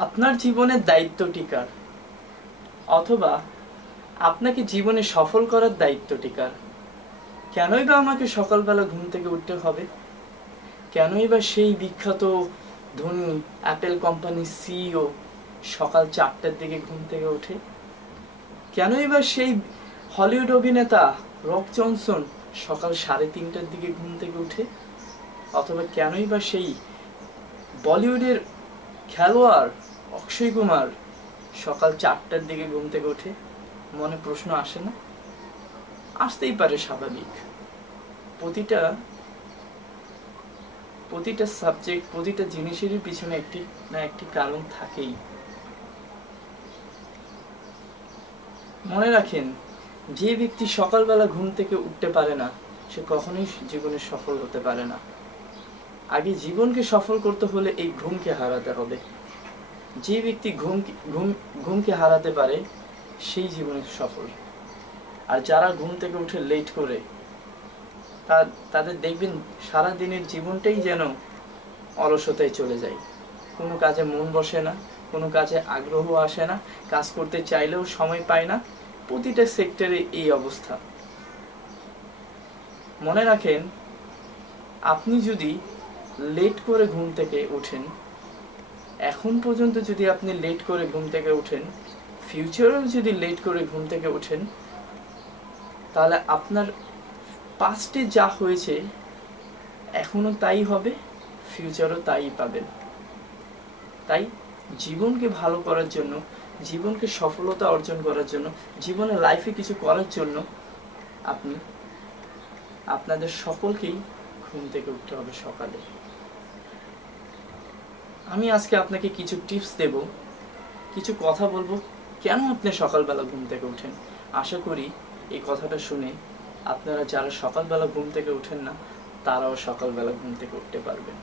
আপনার জীবনের দায়িত্বটি কার? অথবা আপনাকে জীবনে সফল করার দায়িত্বটি কার? কেনই বা আমাকে সকালবেলা ঘুম থেকে উঠতে হবে? কেনই বা সেই বিখ্যাত ধনী অ্যাপেল কোম্পানির সিইও সকাল 4টার দিকে ঘুম থেকে ওঠে? কেনই বা সেই হলিউড অভিনেতা রক জনসন সকাল 3:30টার দিকে ঘুম থেকে উঠে? অথবা কেনই বা সেই বলিউডের খেলোয়াড় অক্ষয় কুমার সকাল 4টার দিকে ঘুম থেকে ওঠে? মনে প্রশ্ন আসে না? আসতেই পারে, স্বাভাবিক। প্রতিটা প্রতিটা সাবজেক্ট, প্রতিটা জিনিসেরই পিছনে একটি না একটি কারণ থাকেই। মনে রাখেন, যে ব্যক্তি সকালবেলা ঘুম থেকে উঠতে পারে না সে কখনোই জীবনে সফল হতে পারে না। আগে জীবনকে সফল করতে হলে এই ঘুমকে হারাতে হবে। যে ব্যক্তি ঘুমকে হারাতে পারে সেই জীবনে সফল। আর যারা ঘুম থেকে উঠে লেট করে তাদের দেখবেন সারা দিনের জীবনটাই যেন অলসতায় চলে যায়। কোনো কাজে মন বসে না, কোনো কাজে আগ্রহ আসে না, কাজ করতে চাইলেও সময় পায় না। প্রতিটা সেক্টরে এই অবস্থা। মনে রাখেন, আপনি যদি লেট করে ঘুম থেকে ওঠেন, এখন পর্যন্ত যদি আপনি লেট করে ঘুম থেকে ওঠেন, ফিউচারেও যদি লেট করে ঘুম থেকে ওঠেন, তাহলে আপনার পাস্টে যা হয়েছে এখনো তাই হবে, ফিউচারও তাই পাবেন। তাই জীবনকে ভালো করার জন্য, জীবনকে সফলতা অর্জন করার জন্য, জীবনে লাইফে কিছু করার জন্য আপনাদের সকলকেই ঘুম থেকে উঠতে হবে সকালে। আমি আজকে আপনাকে কিছু টিপস দেব, কিছু কথা বলবো কেন আপনি সকালবেলা ঘুম থেকে ওঠেন। আশা করি এই কথাটা শুনে আপনারা যারা সকালবেলা ঘুম থেকে ওঠেন না তারাও সকালবেলা ঘুম থেকে উঠতে পারবেন।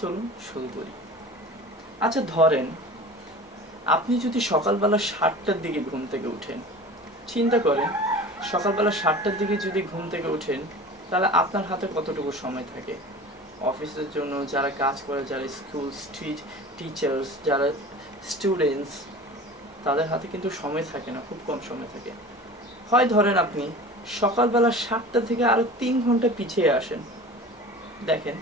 চলুন শুরু করি। আচ্ছা, ধরেন আপনি যদি সকালবেলা 7টার দিকে ঘুম থেকে উঠেন, চিন্তা করেন সকালবেলা 7টার দিকে যদি ঘুম থেকে ওঠেন, তাহলে আপনার হাতে কতটুকু সময় থাকে? অফিসের জন্য যারা কাজ করে, যারা স্কুল টিচার্স, যারা স্টুডেন্টস, তাদের হাতে কিন্তু সময় থাকে না, খুব কম সময় থাকে। হয় ধরেন আপনি সকালবেলা 7টা থেকে আরো 3 ঘন্টা পিছিয়ে আসেন, দেখেন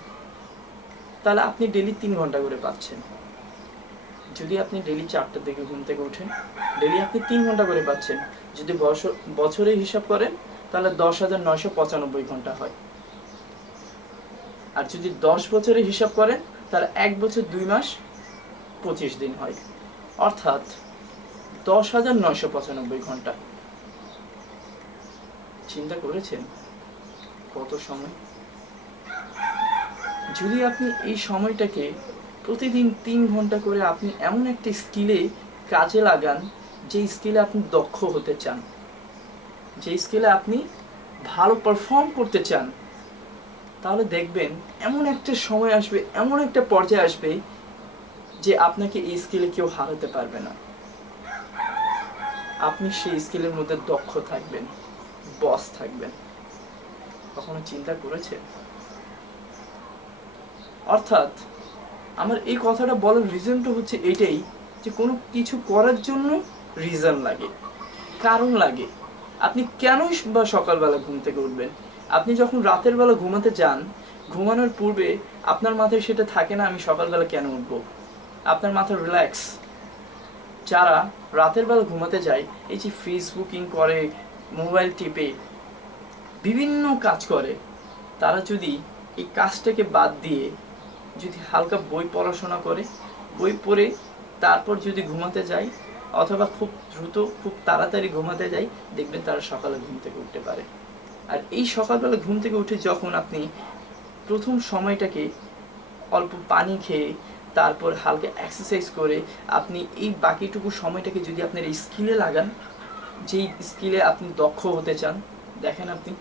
তাহলে আপনি ডেলি 3 ঘন্টা করে পাচ্ছেন। যদি আপনি ডেলি 4টার দিকে ঘুম থেকে উঠেন, ডেলি আপনি 3 ঘন্টা করে পাচ্ছেন। যদি বছরে হিসাব করেন তাহলে 10,995 ঘন্টা হয়। আর যদি 10 বছরে হিসাব করেন তাহলে 1 বছর 2 মাস 25 দিন হয়, অর্থাৎ 10,995 ঘন্টা। চিন্তা করেছেন কত সময়? যদি আপনি এই সময়টাকে প্রতিদিন 3 ঘন্টা করে আপনি এমন একটা স্কিলে কাজে লাগান, যে স্কিলে আপনি দক্ষ হতে চান, যে স্কিলে আপনি ভালো পারফর্ম করতে চান, তাহলে দেখবেন এমন একটা সময় আসবে, এমন একটা পর্যায়ে আসবে যে আপনাকে এই স্কিলে কেউ হারাতে পারবে না। আপনি সেই স্কিলের মধ্যে দক্ষ থাকবেন, বস থাকবেন। কখনো চিন্তা করেছেন? অর্থাৎ আমার এই কথাটা বলার রিজনটা হচ্ছে এটাই, যে কোনো কিছু করার জন্য রিজন লাগে, কারণ লাগে। আপনি কেনই বা সকালবেলা ঘুম থেকে উঠবেন? আপনি যখন রাতের বেলা ঘুমাতে যান, ঘুমানোর পূর্বে আপনার মাথায় সেটা থাকে না আমি সকালবেলা কেন উঠবো। আপনার মাথা রিল্যাক্স। যারা রাতের বেলা ঘুমাতে যায়, এই যে ফেসবুকিং করে, মোবাইল টিপে, বিভিন্ন কাজ করে, তারা যদি এই কাজটাকে বাদ দিয়ে যদি হালকা বই পড়াশোনা করে, বই পড়ে তারপর যদি ঘুমাতে যায়, অথবা খুব দ্রুত খুব তাড়াতাড়ি ঘুমাতে যায়, দেখবেন তারা সকালে ঘুম থেকে উঠতে পারে। আর এই সকালবেলা ঘুম থেকে উঠে যখন আপনি প্রথম সময়টাকে অল্প পানি খেয়ে তারপর হালকা এক্সারসাইজ করে আপনি এই বাকিটুকু সময়টাকে যদি আপনার এই স্কিলে লাগান, যেই স্কিলে আপনি দক্ষ হতে চান, দেখেন আপনি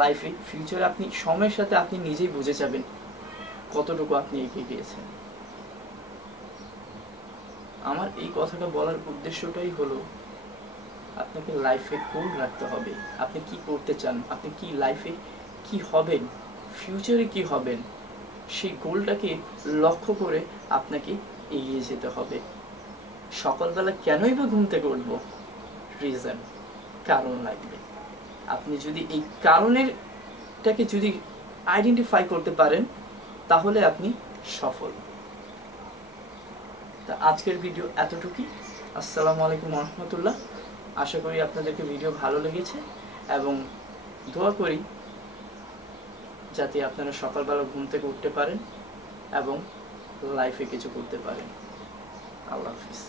লাইফে ফিউচারে আপনি সময়ের সাথে আপনি নিজেই বুঝে যাবেন কতটুকু আপনি এগিয়ে গিয়েছেন। আমার এই কথাটা বলার উদ্দেশ্যটাই হলো, আপনাকে লাইফে গোল রাখতে হবে। আপনি কি করতে চান, আপনি কি লাইফে কি হবেন, ফিউচারে কি হবেন, সেই গোলটাকে লক্ষ্য করে আপনাকে এগিয়ে যেতে হবে। সকালবেলা কেনই বা ঘুম থেকে উঠবো? রিজন, কারণ লাগবে। আপনি যদি এই কারণেরটাকে যদি আইডেন্টিফাই করতে পারেন তাহলে আপনি সফল। তা আজকের ভিডিও এতটুকুই। আসসালামু আলাইকুম রহমতুল্লাহ। আশা করি আপনাদেরকে ভিডিও ভালো লেগেছে এবং দোয়া করি যাতে আপনারা সকালবেলা ঘুম থেকে উঠতে পারেন এবং লাইফে কিছু করতে পারেন। আল্লাহ হাফিজ।